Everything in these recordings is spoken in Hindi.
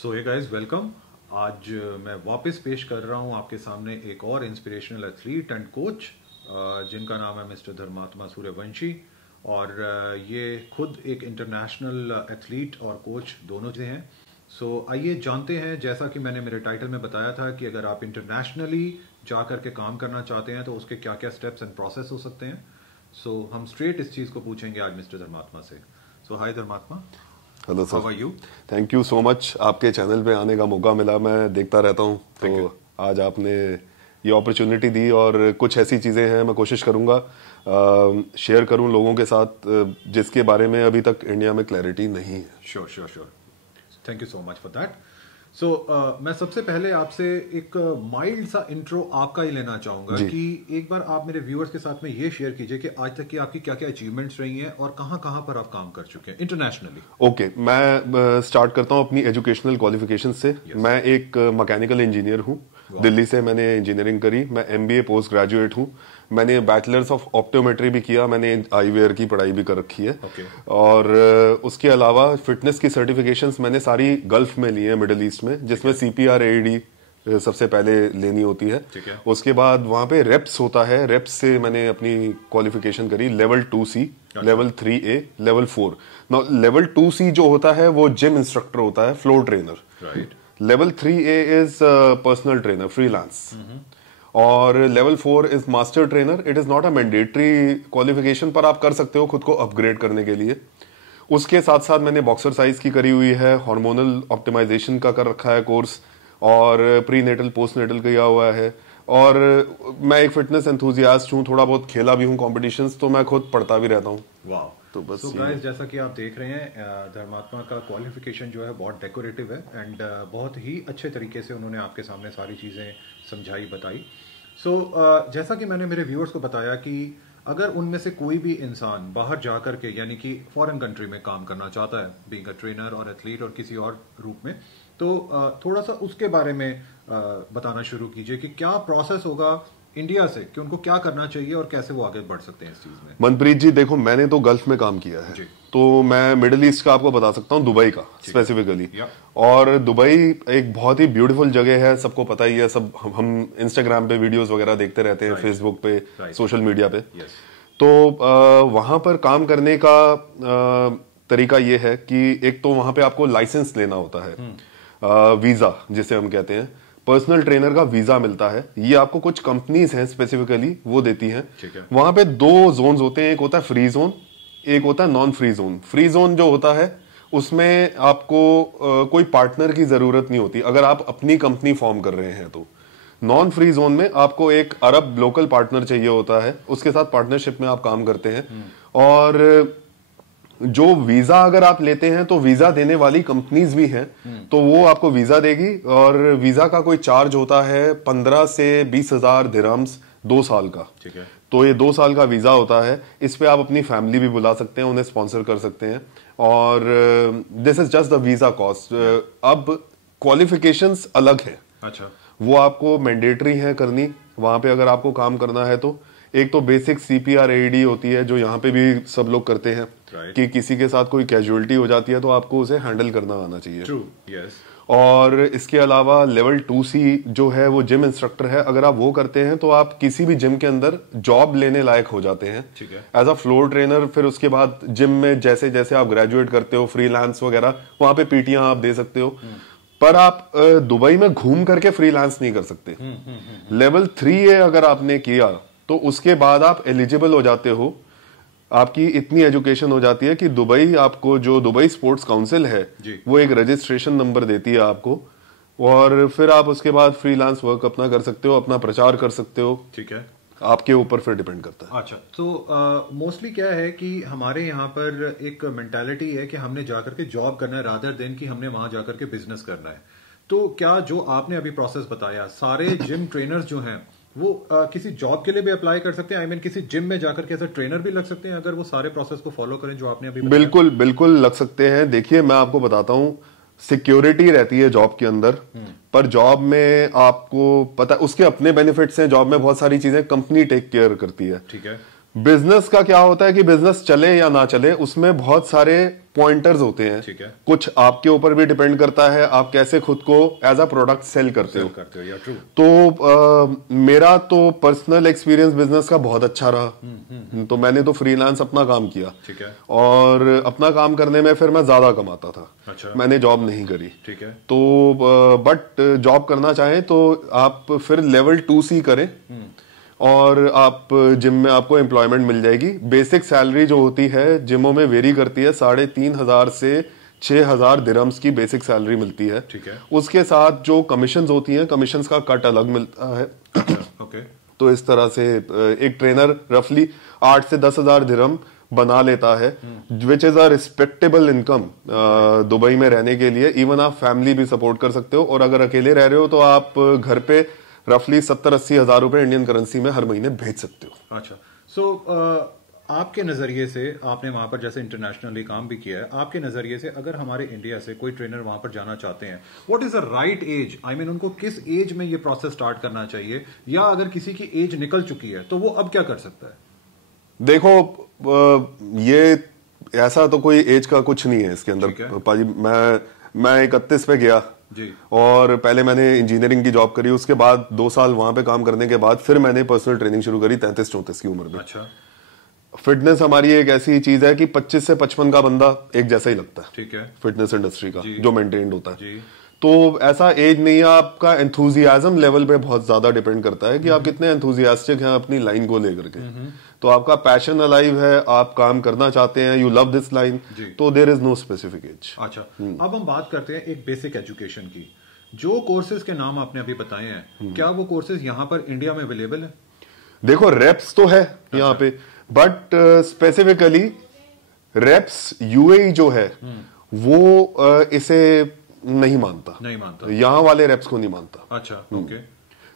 सो हे गाइस वेलकम। आज मैं वापस पेश कर रहा हूं आपके सामने एक और इंस्पिरेशनल एथलीट एंड कोच जिनका नाम है मिस्टर धर्मात्मा सूर्यवंशी। और ये खुद एक इंटरनेशनल एथलीट और कोच दोनों से हैं। सो आइए जानते हैं, जैसा कि मैंने मेरे टाइटल में बताया था कि अगर आप इंटरनेशनली जा कर के काम करना चाहते हैं तो उसके क्या क्या स्टेप्स एंड प्रोसेस हो सकते हैं। सो हम स्ट्रेट इस चीज़ को पूछेंगे आज मिस्टर धर्मात्मा से। So hi Dharmatma, hello sir. How are you? Thank you so much, आपके चैनल पे आने का मौका मिला। मैं देखता रहता हूँ, तो आज आपने ये अपॉर्चुनिटी दी और कुछ ऐसी चीज़ें हैं मैं कोशिश करूँगा शेयर करूँ लोगों के साथ जिसके बारे में अभी तक इंडिया में क्लैरिटी नहीं है। Sure sure sure, thank you so much for that. So मैं सबसे पहले आपसे एक माइल्ड सा इंट्रो आपका ही लेना चाहूंगा कि एक बार आप मेरे व्यूअर्स के साथ में ये शेयर कीजिए कि आज तक की आपकी क्या क्या अचीवमेंट्स रही हैं और कहाँ कहाँ पर आप काम कर चुके हैं इंटरनेशनली। ओके, मैं स्टार्ट करता हूँ अपनी एजुकेशनल क्वालिफिकेशन से। मैं एक मैकेनिकल इंजीनियर हूँ, दिल्ली से मैंने इंजीनियरिंग करी। मैं MBA पोस्ट ग्रेजुएट हूँ। मैंने बैचलर्स ऑफ ऑप्टोमेट्री भी किया, मैंने आईवेयर की पढ़ाई भी कर रखी है। और उसके अलावा फिटनेस की सर्टिफिकेशंस मैंने सारी गल्फ में ली है, मिडिल ईस्ट में, जिसमें CPR AED सबसे पहले लेनी होती है। उसके बाद वहां पे रेप्स होता है, रेप्स से मैंने अपनी क्वालिफिकेशन करी level 2C, level 3A, level 4। Level 2C जो होता है वो जिम इंस्ट्रक्टर होता है, floor trainer. Level 3A is personal trainer, freelance. और level 4 is master trainer. It is not a mandatory qualification, पर आप कर सकते हो खुद को अपग्रेड करने के लिए। उसके साथ साथ मैंने बॉक्सरसाइज की करी हुई है, हार्मोनल ऑप्टिमाइजेशन का कर रखा है कोर्स, और प्री नेटल पोस्ट नेटल किया हुआ है। और मैं एक फिटनेस एंथुजियास्ट हूँ, थोड़ा बहुत खेला भी हूँ कॉम्पिटिशन्स, तो मैं खुद पढ़ता भी रहता हूँ। वाह। तो बस गाइस, जैसा कि आप देख रहे हैं धर्मात्मा का क्वालिफिकेशन जो है बहुत डेकोरेटिव है एंड बहुत ही अच्छे तरीके से उन्होंने आपके सामने सारी चीज़ें समझाई बताई। जैसा कि मैंने मेरे व्यूअर्स को बताया कि अगर उनमें से कोई भी इंसान बाहर जा कर के यानी कि फॉरेन कंट्री में काम करना चाहता है, बीइंग अ ट्रेनर और एथलीट और किसी और रूप में, तो थोड़ा सा उसके बारे में बताना शुरू कीजिए कि क्या प्रोसेस होगा इंडिया से, कि उनको क्या करना चाहिए और कैसे वो आगे बढ़ सकते हैं इस चीज में। मनप्रीत जी, देखो मैंने तो गल्फ में काम किया है, तो मैं मिडिल ईस्ट का आपको बता सकता हूँ, दुबई का स्पेसिफिकली। और दुबई एक बहुत ही ब्यूटीफुल जगह है, सबको पता ही है। सब हम इंस्टाग्राम पे वीडियोस वगैरह देखते रहते हैं, फेसबुक पे, सोशल मीडिया पे। तो वहां पर काम करने का तरीका ये है कि एक तो वहां पे आपको लाइसेंस लेना होता है, वीजा जिसे हम कहते हैं। पर्सनल ट्रेनर का वीजा मिलता है, ये आपको कुछ कंपनीज हैं स्पेसिफिकली वो देती हैं। वहां पे 2 जोन्स होते हैं, एक होता है फ्री जोन, एक होता है non free zone. Free zone जो होता है उसमें आपको कोई पार्टनर की जरूरत नहीं होती अगर आप अपनी कंपनी फॉर्म कर रहे हैं तो। नॉन फ्री जोन में आपको एक अरब लोकल पार्टनर चाहिए होता है, उसके साथ पार्टनरशिप में आप काम करते हैं। और जो वीजा अगर आप लेते हैं तो वीजा देने वाली कंपनीज भी हैं, तो वो आपको वीजा देगी। और वीजा का कोई चार्ज होता है 15 से 20 हजार दिरहम्स 2 साल का। तो ये 2 साल का वीजा होता है। इस पे आप अपनी फैमिली भी बुला सकते हैं, उन्हें स्पॉन्सर कर सकते हैं। और this is just the visa cost. अब क्वालिफिकेशंस अलग है। अच्छा, वो आपको मैंडेटरी है करनी वहां पे अगर आपको काम करना है तो। एक तो बेसिक CPR AED होती है जो यहाँ पे भी सब लोग करते हैं, कि किसी के साथ कोई कैजुअलिटी हो जाती है तो आपको उसे हैंडल करना आना चाहिए। True, yes. और इसके अलावा लेवल 2C जो है वो जिम इंस्ट्रक्टर है। अगर आप वो करते हैं तो आप किसी भी जिम के अंदर जॉब लेने लायक हो जाते हैं एज अ फ्लोर ट्रेनर। फिर उसके बाद जिम में जैसे जैसे आप ग्रेजुएट करते हो, फ्रीलांस वगैरह, वहां पे पीटियां आप दे सकते हो। पर आप दुबई में घूम करके फ्रीलांस नहीं कर सकते। लेवल 3A अगर आपने किया तो उसके बाद आप एलिजिबल हो जाते हो। आपकी इतनी एजुकेशन हो जाती है कि दुबई आपको, जो दुबई स्पोर्ट्स काउंसिल है, वो एक रजिस्ट्रेशन नंबर देती है आपको। और फिर आप उसके बाद फ्रीलांस वर्क अपना कर सकते हो, अपना प्रचार कर सकते हो। ठीक है, आपके ऊपर फिर डिपेंड करता है। अच्छा, तो मोस्टली क्या है कि हमारे यहाँ पर एक मेंटालिटी है कि हमने जाकर के जॉब करना है रादर देन कि हमने वहां जाकर के बिजनेस करना है। तो क्या जो आपने अभी प्रोसेस बताया, सारे जिम ट्रेनर्स जो हैं वो किसी जॉब के लिए भी अप्लाई कर सकते हैं? आई मीन किसी जिम में जाकर के एज ट्रेनर भी लग सकते हैं अगर वो सारे प्रोसेस को फॉलो करें जो आपने अभी बताया? बिल्कुल बिल्कुल लग सकते हैं। देखिए मैं आपको बताता हूँ, सिक्योरिटी रहती है जॉब के अंदर, पर जॉब में आपको पता उसके अपने बेनिफिट्स हैं। जॉब में बहुत सारी चीजें कंपनी टेक केयर करती है। ठीक है। बिजनेस का क्या होता है कि बिजनेस चले या ना चले उसमें बहुत सारे पॉइंटर्स होते हैं, ठीक है, कुछ आपके ऊपर भी डिपेंड करता है आप कैसे खुद को एज अ प्रोडक्ट सेल करते हो। या ट्रू। तो मेरा तो पर्सनल एक्सपीरियंस बिजनेस का बहुत अच्छा रहा। तो मैंने तो फ्रीलांस अपना काम किया, ठीक है, और अपना काम करने में फिर मैं ज्यादा कमाता था। अच्छा। मैंने जॉब नहीं करी, ठीक है। तो बट जॉब करना चाहें तो आप फिर लेवल 2C करें, और आप जिम में आपको एम्प्लॉयमेंट मिल जाएगी। बेसिक सैलरी जो होती है जिमों में वेरी करती है, 3,500 से 6,000 दिरहम्स की बेसिक सैलरी मिलती है। ठीक है। उसके साथ जो कमीशंस होती हैं, कमीशंस का कट अलग मिलता है। ओके। तो इस तरह से एक ट्रेनर रफली 8 से 10,000 दिरहम बना लेता है, which is a respectable income Dubai में रहने के लिए। इवन आप फैमिली भी सपोर्ट कर सकते हो, और अगर अकेले रह रहे हो तो आप घर पे रफली 70-80 हजार रुपए इंडियन करेंसी में हर महीने भेज सकते हो। अच्छा। सो आपके नजरिए से, आपने वहां पर जैसे इंटरनेशनली काम भी किया है, आपके नजरिए से अगर हमारे इंडिया से कोई ट्रेनर वहां पर जाना चाहते हैं, what is the right age? I mean उनको किस एज में ये प्रोसेस स्टार्ट करना चाहिए, या अगर किसी की एज निकल चुकी है तो वो अब क्या कर सकता है? देखो, ये ऐसा तो कोई एज का कुछ नहीं है इसके अंदर पाजी। मैं 31 पे गया जी, और पहले मैंने इंजीनियरिंग की जॉब करी, उसके बाद 2 साल वहां पे काम करने के बाद फिर मैंने पर्सनल ट्रेनिंग शुरू करी 33-34 की उम्र में। अच्छा। फिटनेस हमारी एक ऐसी चीज है कि 25 से 55 का बंदा एक जैसा ही लगता है, ठीक है, फिटनेस इंडस्ट्री का जो मेंटेन्ड होता है जी। तो ऐसा एज नहीं है। आपका एंथुजियाज्म लेवल पे बहुत ज्यादा डिपेंड करता है कि आप कितने एंथुजियास्टिक हैं अपनी लाइन को लेकर के। तो आपका पैशन अलाइव है, आप काम करना चाहते हैं, यू लव दिस लाइन, तो there is no specific age. अच्छा। अब हम बात करते हैं एक बेसिक एजुकेशन की। जो कोर्सेज के नाम आपने अभी बताए हैं, क्या वो कोर्सेज यहाँ पर इंडिया में अवेलेबल है? देखो, रेप्स तो है यहाँ पे, बट स्पेसिफिकली रेप्स यूएई जो है वो इसे नहीं मानता, यहाँ वाले रेप्स को नहीं मानता। अच्छा, ओके।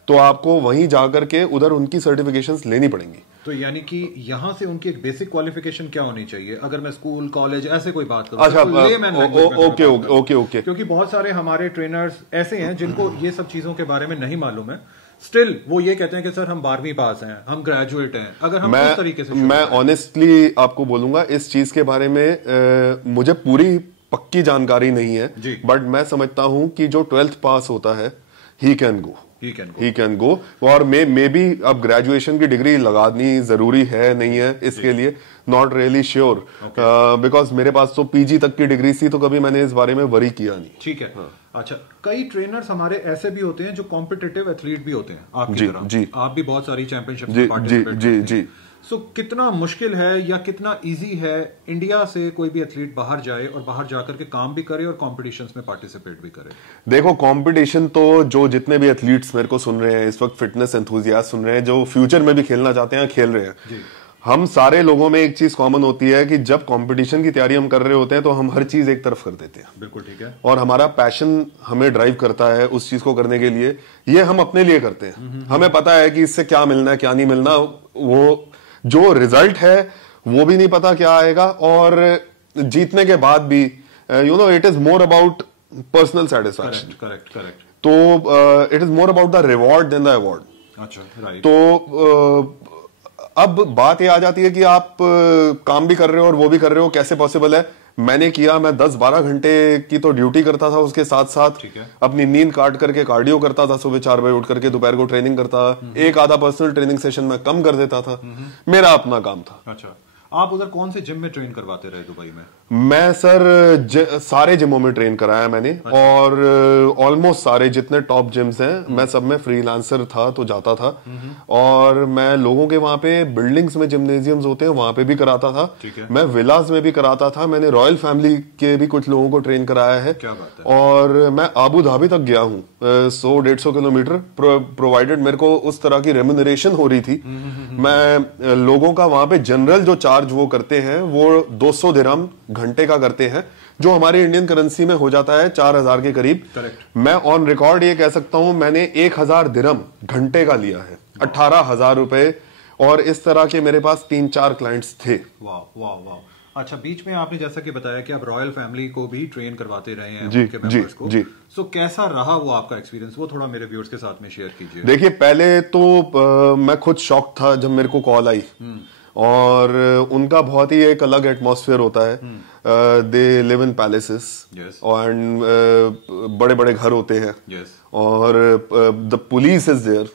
तो आपको वहीं जाकर के उधर उनकी सर्टिफिकेशंस लेनी पड़ेंगी। तो यानी कि यहाँ से उनकी एक बेसिक क्वालिफिकेशन क्या होनी चाहिए, अगर मैं स्कूल कॉलेज ऐसे कोई बात करूं? अच्छा, ओके। क्योंकि बहुत सारे हमारे ट्रेनर्स ऐसे हैं जिनको ये सब चीजों के बारे में नहीं मालूम है, स्टिल वो ये कहते हैं कि सर हम 12वीं पास हैं, हम ग्रेजुएट हैं। अगर हम उस तरीके से मैं ऑनेस्टली आपको बोलूंगा इस चीज के बारे में मुझे पूरी पक्की जानकारी नहीं है, बट मैं समझता हूं कि जो 12th पास होता है ही कैन गो। और मे बी अब ग्रेजुएशन की डिग्री लगानी जरूरी है नहीं है इसके लिए, नॉट रियली श्योर, बिकॉज मेरे पास तो पीजी तक की डिग्री थी, तो कभी मैंने इस बारे में वरी किया नहीं। ठीक है। हाँ। अच्छा, कई ट्रेनर्स हमारे ऐसे भी होते हैं जो कॉम्पिटिटिव एथलीट भी होते हैं आपकी तरह। जी, आप भी बहुत सारी चैंपियनशिप में पार्टिसिपेट करते हैं। जी। सो कितना मुश्किल है या कितना इजी है इंडिया से कोई भी एथलीट बाहर जाए और बाहर जाकर के काम भी करे और कॉम्पिटिशन्स में पार्टिसिपेट भी करे? देखो, कंपटीशन तो जो जितने भी एथलीट्स मेरे को सुन रहे हैं इस वक्त, फिटनेस एंथुसियास्ट सुन रहे हैं, जो फ्यूचर में भी खेलना चाहते हैं, खेल रहे हैं, हम सारे लोगों में एक चीज कॉमन होती है कि जब कंपटीशन की तैयारी हम कर रहे होते हैं तो हम हर चीज एक तरफ कर देते हैं। बिल्कुल ठीक है। और हमारा पैशन हमें ड्राइव करता है उस चीज को करने के लिए, ये हम अपने लिए करते हैं। हमें पता है कि इससे क्या मिलना है क्या नहीं मिलना, वो जो रिजल्ट है वो भी नहीं पता क्या आएगा, और जीतने के बाद भी it is more about personal satisfaction. Correct. तो it is more about the reward then the award. अच्छा, राइट। तो अब बात ये आ जाती है कि आप काम भी कर रहे हो और वो भी कर रहे हो, कैसे पॉसिबल है? मैंने किया, मैं 10-12 घंटे की तो ड्यूटी करता था, उसके साथ साथ अपनी नींद काट करके कार्डियो करता था, सुबह 4 बजे उठ करके दोपहर को ट्रेनिंग करता था, एक आधा पर्सनल ट्रेनिंग सेशन में कम कर देता था, मेरा अपना काम था। अच्छा, आप उधर कौन से जिम में ट्रेन करवाते रहे दुबई में? मैं सर सारे जिमों में ट्रेन कराया मैंने। अच्छा। और ऑलमोस्ट सारे जितने टॉप जिम्स हैं मैं सब में फ्रीलांसर था तो जाता था, और मैं लोगों के वहां पे बिल्डिंग्स में जिम्नेजियम्स होते हैं वहां पे भी कराता था, मैं विलास में भी कराता था, मैंने रॉयल फैमिली के भी कुछ लोगों को ट्रेन कराया है। क्या बात है। और मैं आबू धाबी तक गया हूँ 100-150 किलोमीटर, प्रोवाइडेड मेरे को उस तरह की रेम्यूनरेशन हो रही थी। मैं लोगों का वहां पे जनरल जो चार्ज वो करते हैं वो 200 दिरहम घंटे का करते हैं, जो हमारे इंडियन करेंसी में हो जाता है 4,000 के करीब। मैं ऑन रिकॉर्ड ये कह सकता हूं मैंने 1,000 दिरहम घंटे का लिया है, 18,000 रुपए, और इस तरह के मेरे पास 3-4 क्लाइंट्स थे। वाह। अच्छा, बीच में आपने जैसा कि बताया कि आप रॉयल फैमिली को भी ट्रेन करवाते रहे हैं, जी, उनके मेंबर्स को। जी। सो कैसा रहा वो आपका एक्सपीरियंस, वो थोड़ा मेरे व्यूअर्स के साथ में शेयर कीजिए। देखिए, पहले तो मैं खुद शॉक था जब मेरे को कॉल आई, और उनका बहुत ही एक अलग एटमॉस्फेयर होता है। They live in palaces and बड़े बड़े घर होते हैं और the police is there,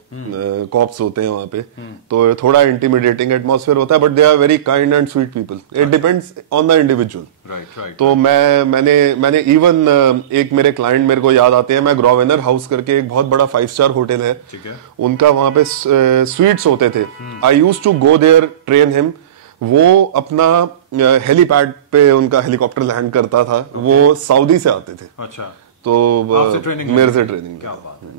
cops होते हैं वहां पे, तो थोड़ा इंटिमिडेटिंग एटमॉस्फेयर होता है, but they are very kind and sweet people, it depends on the individual. तो मैंने इवन एक मेरे क्लाइंट मेरे को याद आते हैं, मैं ग्रोवेनर हाउस करके एक बहुत बड़ा 5 स्टार होटल है, उनका वहां पे स्वीट्स होते थे, I used to go there, train him, वो अपना हेलीपैड पे उनका हेलीकॉप्टर लैंड करता था, वो सऊदी से आते थे। अच्छा, तो मेरे से ट्रेनिंग। क्या बात है।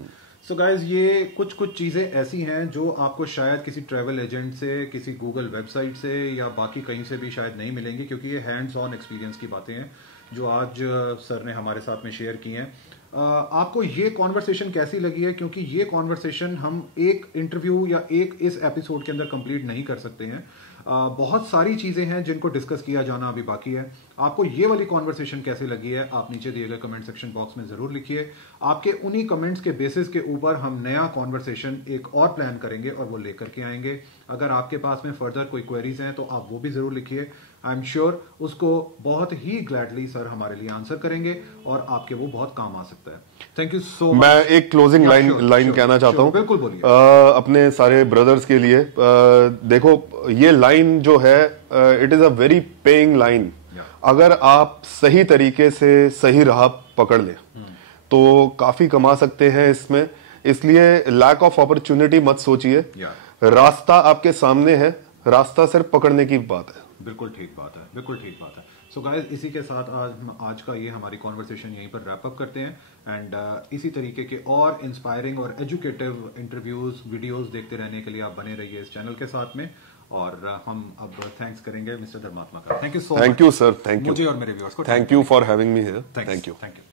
सो गाइज, ये कुछ चीजें ऐसी हैं जो आपको शायद किसी ट्रैवल एजेंट से, किसी गूगल वेबसाइट से या बाकी कहीं से भी शायद नहीं मिलेंगी, क्योंकि ये हैंड्स ऑन एक्सपीरियंस की बातें हैं जो आज सर ने हमारे साथ में शेयर की हैं। आपको ये कॉन्वर्सेशन कैसी लगी है, क्योंकि ये कॉन्वर्सेशन हम एक इंटरव्यू या एक इस एपिसोड के अंदर कंप्लीट नहीं कर सकते हैं। बहुत सारी चीजें हैं जिनको डिस्कस किया जाना अभी बाकी है। आपको ये वाली कॉन्वर्सेशन कैसी लगी है, आप नीचे दिए गए कमेंट सेक्शन बॉक्स में जरूर लिखिए। आपके उन्हीं कमेंट्स के बेसिस के ऊपर हम नया कॉन्वर्सेशन एक और प्लान करेंगे और वो लेकर के आएंगे। अगर आपके पास में फर्दर कोई क्वेरीज हैं तो आप वो भी जरूर लिखिए, आई एम श्योर उसको बहुत ही ग्लैडली सर हमारे लिए आंसर करेंगे और आपके वो बहुत काम आ सकता है। Thank you so much. मैं एक क्लोजिंग लाइन कहना चाहता हूँ, बिल्कुल बोलिए। अपने सारे ब्रदर्स के लिए, देखो ये लाइन जो है, it is a very paying line. अगर आप सही तरीके से सही राह पकड़ ले तो काफी कमा सकते हैं इसमें, इसलिए लैक ऑफ अपॉर्चुनिटी मत सोचिए, रास्ता आपके सामने है, रास्ता सिर्फ पकड़ने की बात है। बिल्कुल ठीक बात है, बिल्कुल ठीक बात है। सो गाइस, इसी के साथ आज का ये हमारी कॉन्वर्सेशन यहीं पर रैप अप करते हैं एंड इसी तरीके के और इंस्पायरिंग और एजुकेटिव इंटरव्यूज, वीडियोस देखते रहने के लिए आप बने रहिए इस चैनल के साथ में। और हम अब थैंक्स करेंगे मिस्टर धर्मात्मा का। Thank you so much. Thank you sir, thank you मुझे और मेरे व्यूअर्स को। Thank you for having me here. Thank you.